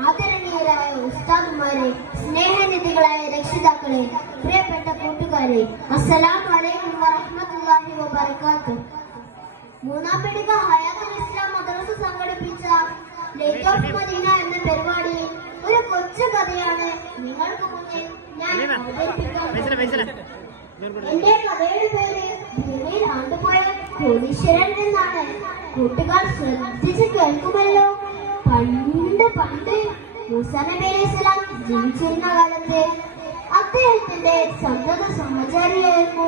ആദരണീയരായ ഉസ്താദുമാരെ, സ്നേഹനിധികളായ രക്ഷിതാക്കളെ, പ്രിയപ്പെട്ട കൂട്ടുകാരെ, അസ്സലാമു അലൈക്കും വറഹ്മത്തുള്ളാഹി വബറകാതുഹു. മൂന്നാം പീടിക ഹയാത്തുൽ ഇസ്ലാം മദ്രസ സംഘടിപ്പിച്ച ലൈറ്റ് ഓഫ് മദീന എന്ന പരിപാടിയിൽ ഒരു കൊച്ചു കഥയാണ് നിങ്ങൾക്ക് മുന്നിൽ ഞാൻ അവതരിപ്പിക്കാൻ. എന്റെ കഥയുടെ പേര് ഭൂമിയിൽ ആണ്ടുപോയ കോടീശ്വരൻ എന്നാണ്. കൂട്ടുകാർ ശ്രദ്ധിച്ച് കേൾക്കുമല്ലോ. പണ്ട് മൂസാ നബി അലൈഹിസ്സലാം ജീവിച്ചിരുന്ന കാലത്ത് അദ്ദേഹത്തിന്റെ സന്തത സഹചാരിയായിരുന്നു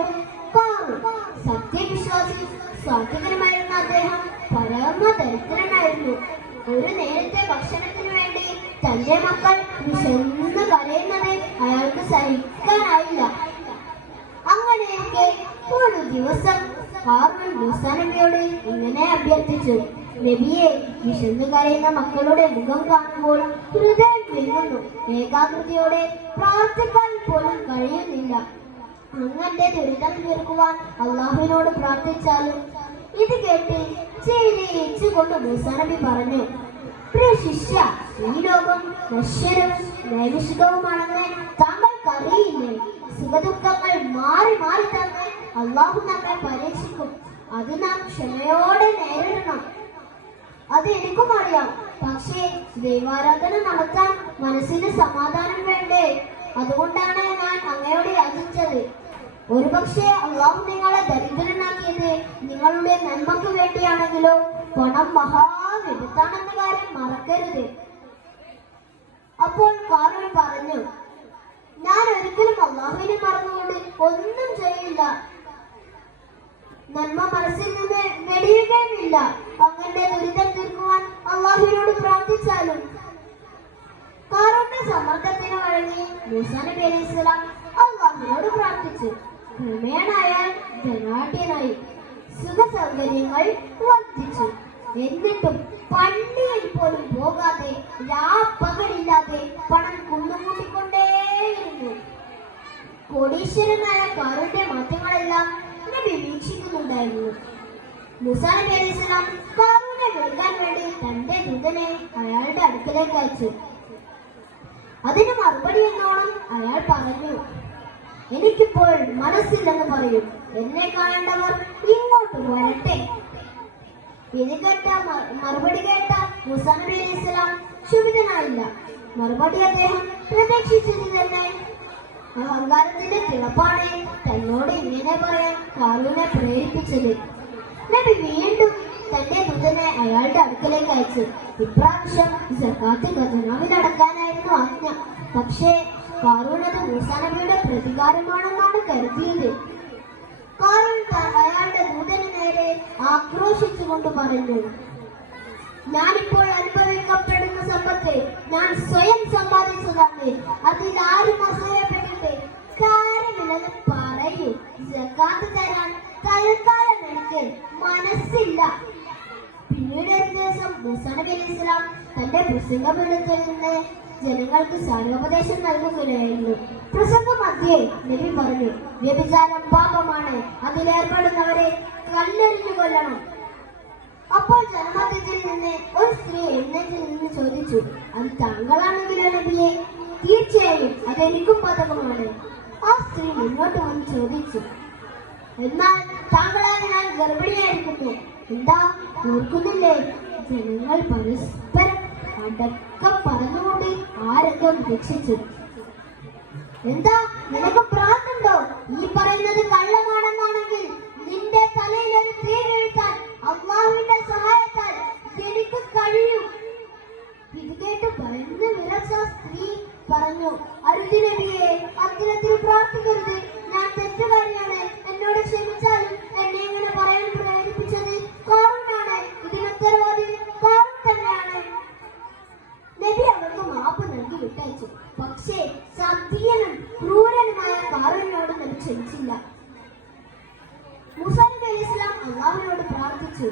ഖാറൂൻ. സത്യവിശ്വാസി സാത്വികനുമായിരുന്ന അദ്ദേഹം പരമ ദരിദ്രനായിരുന്നു. ഒരു നേരത്തെ ഭക്ഷണത്തിനു വേണ്ടി തന്റെ മക്കൾ വിശന്ന് കരയുന്നത് അയാൾക്ക് സഹിക്കാനായില്ല. അങ്ങനെയൊക്കെ ഒരു ദിവസം ഖാറൂൻ മൂസാ നബിയോട് ഇങ്ങനെ അഭ്യർത്ഥിച്ചു: നബിയെ, വിശന്നു കരയുന്ന മക്കളുടെ മുഖം കാണുമ്പോൾ ഹൃദയം വിങ്ങുന്നു. ഏകാഗ്രതയോടെ പ്രാർത്ഥിക്കാൻ പോലും കഴിയുന്നില്ല. അങ്ങന്റെ ദുരിതം തീർക്കുവാൻ അള്ളാഹുവിനോട് പ്രാർത്ഥിച്ചാലും. ഇത് കേട്ട് ചിരിച്ചുകൊണ്ട് മൂസാ നബി പറഞ്ഞു: പ്രിയ ശിഷ്യ, ഈ ലോകം നശ്വരവും നൈമിഷികവുമാണെന്ന് താങ്കൾക്കറിയില്ലേ? സുഖദുഃഖങ്ങൾ മാറി മാറി തന്നെ അള്ളാഹു നമ്മെ പരീക്ഷിക്കും. അത് നാം ക്ഷമയോടെ നേരിടണം. അത് എനിക്കും അറിയാം. പക്ഷേ ദൈവാരാധന നടത്താൻ മനസ്സിന് സമാധാനം വേണ്ടേ? അതുകൊണ്ടാണ് ഞാൻ അങ്ങയോട് യാചിച്ചത്. ഒരുപക്ഷെ അള്ളാഹു നിങ്ങളെ ദരിദ്രനാക്കിയത് നിങ്ങളുടെ നന്മക്ക് വേണ്ടിയാണെങ്കിലോ പണം മഹാവിപത്താണെന്ന കാര്യം മറക്കരുത്. അപ്പോൾ ഖാറൂൻ പറഞ്ഞു: ഞാൻ ഒരിക്കലും അള്ളാഹുവിനെ മറന്നുകൊണ്ട് ഒന്നും ചെയ്യില്ല. നന്മ മനസ്സിൽ നിന്ന് വെടിയുകയുമില്ല. അങ്ങന്റെ ദുരിതം തീർക്കുവാൻ അള്ളാഹുവിനോട് പ്രാർത്ഥിച്ചാലും. ഖാറൂന്റെ സമ്മർദ്ദത്തിന് വഴങ്ങി മൂസാ നബി അലൈഹിസ്സലാം അള്ളാഹുവിനോട് പ്രാർത്ഥിച്ചു. ക്രമേണ അയാൾ ധനാഢ്യനായി. സുഖ സൗകര്യങ്ങൾ വർദ്ധിച്ചു. എന്നിട്ടും പള്ളിയിൽ പോലും പോകാതെ രാപ്പകലില്ലാതെ പണം കുന്നുകൂട്ടിക്കൊണ്ടേയിരുന്നു. കോടീശ്വരനായ ഖാറൂന്റെ മാറ്റങ്ങളെല്ലാം നബി വീക്ഷിക്കുന്നുണ്ടായിരുന്നു. മൂസാ നബി അലൈഹിസ്സലാം ഖാറൂനെ വിളിക്കാൻ വേണ്ടി തന്റെ ദൂതനെ അയാളുടെ അടുക്കലേക്ക് അയച്ചു. അതിന് മറുപടി എന്നോണം അയാൾ പറഞ്ഞു: എനിക്കിപ്പോൾ മനസ്സില്ലെന്ന് പറയും. എന്നെ കാണേണ്ടവർ ഇങ്ങോട്ട് വരട്ടെ. ഇത് കേട്ട മറുപടി കേട്ട മൂസാ നബി അലൈഹിസ്സലാം ക്ഷുഭിതനായില്ല. മറുപടി അദ്ദേഹം പ്രതീക്ഷിച്ചത് തന്നെ. അഹങ്കാരത്തിന്റെ തിളപ്പാണ് തന്നോട് ഇങ്ങനെ പറയാൻ ഖാറൂനെ പ്രേരിപ്പിച്ചത്. നബി വീണ്ടും തന്റെ ദൂതനെ അയാളുടെ അടുക്കലേക്ക് അയച്ചു. ഇപ്രാവശ്യം സക്കാത്ത് ഖജനാവിലടക്കാനായിരുന്നു ആജ്ഞ. പക്ഷേ ഖാറൂൻ അത് മൂസാ നബിയുടെ പ്രതികാരമാണെന്നാണ് കരുതിയത്. ഖാറൂൻ അയാളുടെ ദൂതന് നേരെ ആക്രോശിച്ചുകൊണ്ട് പറഞ്ഞു: ഞാനിപ്പോൾ അനുഭവിക്കപ്പെടുന്ന സമ്പത്ത് ഞാൻ സ്വയം സമ്പാദിച്ചതാണ്. അതിൽ ആരും അസൂയപ്പെട്ടിട്ട് കാര്യമില്ലെന്ന് പറയൂ. സക്കാത്ത് തരാൻ തൽക്കാലം എനിക്ക് മനസ്സില്ല. പിന്നീട് ഒരു ദിവസം മൂസാ നബി അലൈഹിസ്സലാം തന്റെ പ്രസംഗപീഠത്തിൽ നിന്ന് ജനങ്ങൾക്ക് സാരോപദേശം നൽകുകയായിരുന്നു. പ്രസംഗ മധ്യേ നബി പറഞ്ഞു: വ്യഭിചാരം പാപമാണ്. അതിലേർപ്പെടുന്നവരെ കല്ലെറിഞ്ഞു കൊല്ലണം. അപ്പോൾ ജനമധ്യത്തിൽ നിന്ന് ഒരു സ്ത്രീ എഴുന്നേറ്റ് നിന്ന് ചോദിച്ചു: അത് താങ്കളാണെങ്കിലോ നബിയെ? തീർച്ചയായും അതെനിക്കും ബാധകമാണ്. ആ സ്ത്രീ മുന്നോട്ട് വന്ന് ചോദിച്ചു: എന്നാൽ താങ്കളായ ഞാൻ ഗർഭിണിയായിരിക്കുന്നു. എന്താ, ഓർക്കുന്നില്ലേ? ജനങ്ങൾ പരസ്പരം അടക്കം പറഞ്ഞുകൊണ്ട് ആ രംഗം രക്ഷിച്ചു. എന്താ, നിനക്ക് പ്രാർത്ഥുണ്ടോ? ഈ പറയുന്നത് കള്ളമാണെന്നാണെങ്കിൽ നിന്റെ തലയിൽ ഒരു തീ വീഴ്ത്താൻ അള്ളാഹുവിന്റെ സഹായത്താൽ എനിക്ക് കഴിയും. ഇത് കേട്ട് ഭയന്ന് വിറച്ച സ്ത്രീ പറഞ്ഞു: അരുത് നബിയെ, അത്തരത്തിൽ പ്രാർത്ഥിക്കരുത്. ഞാൻ തെറ്റുകാരിയാണ്. എന്നോട് ക്ഷമിച്ചാലും എന്നെ ഇങ്ങനെ പറയാൻ പ്രേരിപ്പിച്ചത് ഖാറൂനാണ്. ഇതിനുത്തരവാദി ഖാറൂൻ തന്നെയാണ്. നബി അവർക്ക് മാപ്പ് നൽകി വിട്ടയച്ചു. പക്ഷേ സത്യനും ക്രൂരനുമായ ഖാറൂനോട് നബി ക്ഷമിച്ചില്ല. മൂസാ നബി അലൈഹിസ്സലാം അള്ളാഹുവിനോട് പ്രാർത്ഥിച്ചു: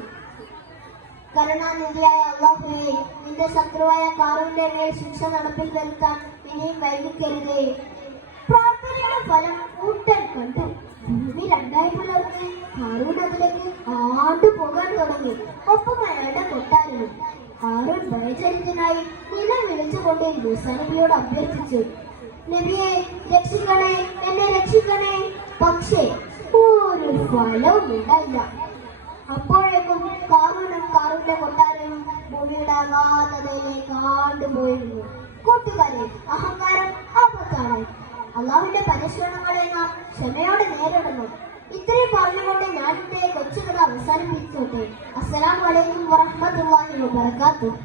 കരുണാനിധിയായ അള്ളാഹുവേ, നിന്റെ ശത്രുവായ ഖാറൂന്റെ മേൽ ശിക്ഷ നടപ്പിൽ വരുത്താൻ ഇനിയും വൈകിക്കരുതേ. പ്രാർത്ഥനയുടെ ഫലം കൂട്ടൻ കണ്ടു. ഭൂമി രണ്ടായി പിളർന്ന് ഖാറൂൻ അതിലേക്ക് ആണ്ടുപോകാൻ തുടങ്ങി. ഒപ്പം അയാളുടെ കൊട്ടാരവും. ഹാറൂൻ ഭയചരിതനായി നിലം വിളിച്ചുകൊണ്ട് മൂസ നബിയോട് അഭ്യർത്ഥിച്ചു, നബിയെ രക്ഷിക്കണേ, എന്നെ രക്ഷിക്കണേ. പക്ഷേ ഒരു ഫലവും ഉണ്ടായില്ല. അപ്പോഴേക്കും കാറൂനും കാറൂന്റെ കൊട്ടാരവും ഭൂമിയുടെ അഗാധതയിലേക്ക് ആണ്ടുപോയിരുന്നു. കൂട്ടുകാരെ, അഹങ്കാരം ആപത്താണ്. അള്ളാഹുവിന്റെ പരിശ്രമങ്ങളെ നാം ക്ഷമയോടെ നേരിടണം. ഇത്രയും പറഞ്ഞുകൊണ്ട് ഞാൻ ഇന്നത്തെ കൊച്ചുകഥ അവസാനിപ്പിച്ചോട്ടെ. അസ്സലാമു അലൈക്കും വറഹ്മത്തുള്ളാഹി വബറകാതുഹു.